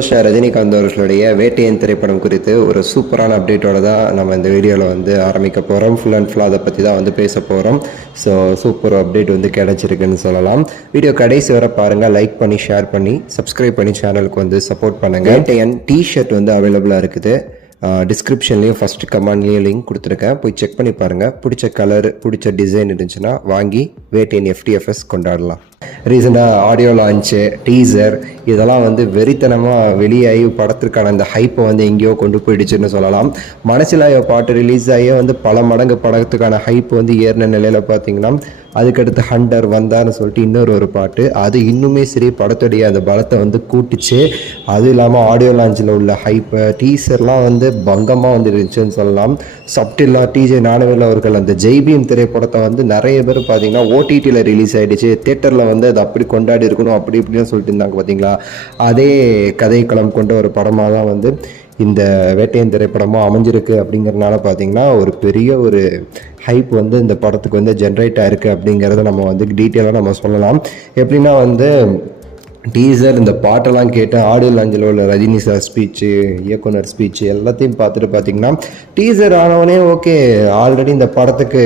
ரஜினிகாந்த் அவர்களுடைய வேட்டையன் திரைப்படம் குறித்து ஒரு சூப்பரான அப்டேட்டோட தான் நம்ம இந்த வீடியோவில் வந்து ஆரம்பிக்க போகிறோம். ஃபுல் அண்ட் ஃபுல்லாக அதை பற்றி தான் வந்து பேச போகிறோம். ஸோ சூப்பர் அப்டேட் வந்து கிடச்சிருக்குன்னு சொல்லலாம். வீடியோ கடைசி வர பாருங்கள், லைக் பண்ணி ஷேர் பண்ணி சப்ஸ்கிரைப் பண்ணி சேனலுக்கு வந்து சப்போர்ட் பண்ணுங்கள். வேட்டையன் டிஷர்ட் வந்து அவைலபிளாக இருக்குது. டிஸ்கிரிப்ஷன்லேயும் ஃபஸ்ட்டு கமெண்ட்லேயும் லிங்க் கொடுத்துருக்கேன், போய் செக் பண்ணி பாருங்கள். பிடிச்ச கலர் பிடிச்ச டிசைன் இருந்துச்சுன்னா வாங்கி வேட்டையன் FTFS கொண்டாடலாம். ரீசெண்டாக ஆடியோ லான்ச்சு, டீசர் இதெல்லாம் வந்து வெறித்தனமாக வெளியாகி படத்திற்கான அந்த ஹைப்பை வந்து எங்கேயோ கொண்டு போயிடுச்சுன்னு சொல்லலாம். மனசிலாய பாட்டு ரிலீஸ் ஆகியே வந்து பல மடங்கு படத்துக்கான ஹைப் வந்து ஏறின நிலையில் பார்த்தீங்கன்னா அதுக்கடுத்து ஹண்டர் வந்தார்னு சொல்லிட்டு இன்னொரு பாட்டு, அது இன்னுமே சரி படத்துடைய அந்த பலத்தை வந்து கூட்டுச்சு. அதுவும் இல்லாமல் ஆடியோ லான்ச்சில் உள்ள ஹைப்பை டீசர்லாம் வந்து பங்கமாக வந்து இருந்துச்சுன்னு சொல்லலாம். சப்டில்லாக TJ ஞானவேல் அவர்கள் அந்த ஜெய்பீம் திரைப்படத்தை வந்து நிறைய பேர் பார்த்தீங்கன்னா OTTயில் ரிலீஸ் ஆகிடுச்சு, தேட்டரில் வந்து அது அப்படி கொண்டாடி இருக்கணும் அப்படி இப்படின்னு சொல்லிட்டு இருந்தாங்க பார்த்தீங்களா. அதே கதைக்களம் கொண்ட ஒரு படமாக தான் வந்து இந்த வேட்டையன் திரைப்படமும் அமைஞ்சிருக்கு. அப்படிங்கிறதுனால பார்த்தீங்கன்னா ஒரு பெரிய ஒரு ஹைப் வந்து இந்த படத்துக்கு வந்து ஜென்ரேட் ஆகிருக்கு அப்படிங்கிறத நம்ம வந்து டீட்டெயிலாக நம்ம சொல்லலாம். எப்படின்னா வந்து டீசர் இந்த பாட்டெல்லாம் கேட்டு ஆடியோ லான்ச்சில் உள்ள ரஜினி சார் ஸ்பீச்சு, இயக்குனர் ஸ்பீச்சு எல்லாத்தையும் பார்த்துட்டு பார்த்தீங்கன்னா டீசர் ஆனவனே ஓகே, ஆல்ரெடி இந்த படத்துக்கு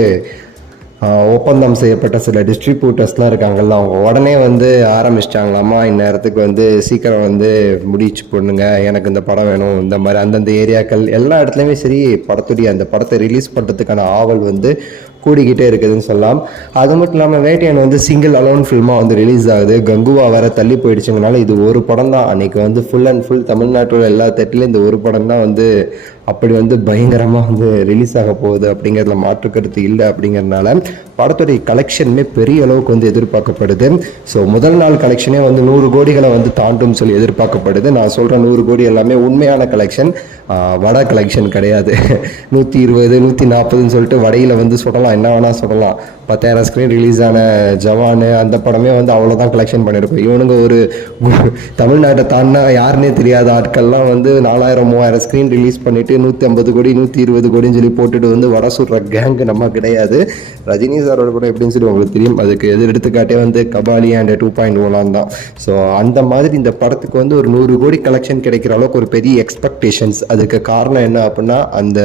ஒப்பந்தம் செய்யப்பட்ட சில டிஸ்ட்ரிபியூட்டர்ஸ்லாம் இருக்காங்கல்ல, அவங்க உடனே வந்து ஆரம்பிச்சிட்டாங்களாமா, இந்நேரத்துக்கு வந்து சீக்கிரம் வந்து முடிச்சு போடுங்க, எனக்கு இந்த படம் வேணும், இந்த மாதிரி அந்தந்த ஏரியாக்கள் எல்லா இடத்துலையுமே சரி படத்துடைய அந்த படத்தை ரிலீஸ் பண்ணுறதுக்கான ஆவல் வந்து கூடிக்கிட்டே இருக்குதுன்னு சொல்லலாம். அது மட்டும் இல்லாமல் வேட்டையன் வந்து சிங்கிள் அலோன் ஃபில்மாக வந்து ரிலீஸ் ஆகுது. கங்குவா வேற தள்ளி போயிடுச்சுங்கனால இது ஒரு படம் தான் அன்றைக்கி வந்து ஃபுல் அண்ட் ஃபுல் தமிழ்நாட்டோட எல்லா தேட்டர்லையும் இந்த ஒரு படம் தான் வந்து அப்படி வந்து பயங்கரமாக வந்து ரிலீஸ் ஆக போகுது அப்படிங்கிறதுல மாற்று கருத்து இல்லை. அப்படிங்கிறதுனால படத்துடைய கலெக்ஷனுமே பெரிய அளவுக்கு வந்து எதிர்பார்க்கப்படுது. ஸோ முதல் நாள் கலெக்ஷனே வந்து 100 கோடிகளை வந்து தாண்டும் சொல்லி எதிர்பார்க்கப்படுது. நான் சொல்கிற 100 கோடி எல்லாமே உண்மையான கலெக்ஷன், வட கலெக்ஷன் கிடையாது. 120 140ன்னு சொல்லிட்டு வடையில் வந்து சொல்லலாம், என்ன வேணால் சொல்லலாம். 10,000 ஸ்க்ரீன் ரிலீஸ் ஆன ஜவானு அந்த படமே வந்து அவ்வளோதான் கலெக்ஷன் பண்ணியிருக்கோம். இவனுங்க ஒரு தமிழ்நாட்டை தாண்டினா யாருன்னே தெரியாத ஆட்கள்லாம் வந்து 4000 3000 ஸ்க்ரீன் ரிலீஸ் பண்ணிவிட்டு 150 கோடி 120 கோடின்னு சொல்லி போட்டுட்டு வந்து வட சுடுற கேங்கு நம்ம கிடையாது. ரஜினி சாரோட கூட எப்படின்னு சொல்லி உங்களுக்கு தெரியும். அதுக்கு எடுத்துக்காட்டே வந்து கபாலி அண்ட் 2.0 தான். ஸோ அந்த மாதிரி இந்த படத்துக்கு வந்து ஒரு 100 கோடி கலெக்ஷன் கிடைக்கிற அளவுக்கு ஒரு பெரிய எக்ஸ்பெக்டேஷன்ஸ். அதுக்கு காரணம் என்ன அப்படின்னா அந்த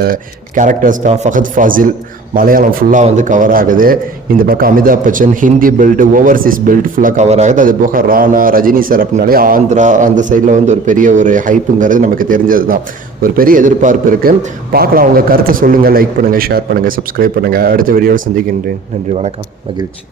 கேரக்டர் ஸ்டார் ஃபஹத் ஃபாசில் மலையாளம் ஃபுல்லாக வந்து கவர் ஆகுது. இந்த பக்கம் Amitabh Bachchan Hindi belt Overseas belt ஃபுல்லாக கவர் ஆகுது. அது போக ராணா ரஜினி சார் அப்படின்னாலே ஆந்திரா அந்த சைடில் வந்து ஒரு பெரிய ஒரு ஹைப்புங்கிறது நமக்கு தெரிஞ்சது தான். ஒரு பெரிய எதிர்பார்ப்பு இருக்குது. பார்க்கலாம், உங்கள் கருத்தை சொல்லுங்கள், லைக் பண்ணுங்கள், ஷேர் பண்ணுங்கள், சப்ஸ்கிரைப் பண்ணுங்கள். அடுத்த வீடியோவில் சந்திக்கின்றேன். நன்றி, வணக்கம், மகிழ்ச்சி.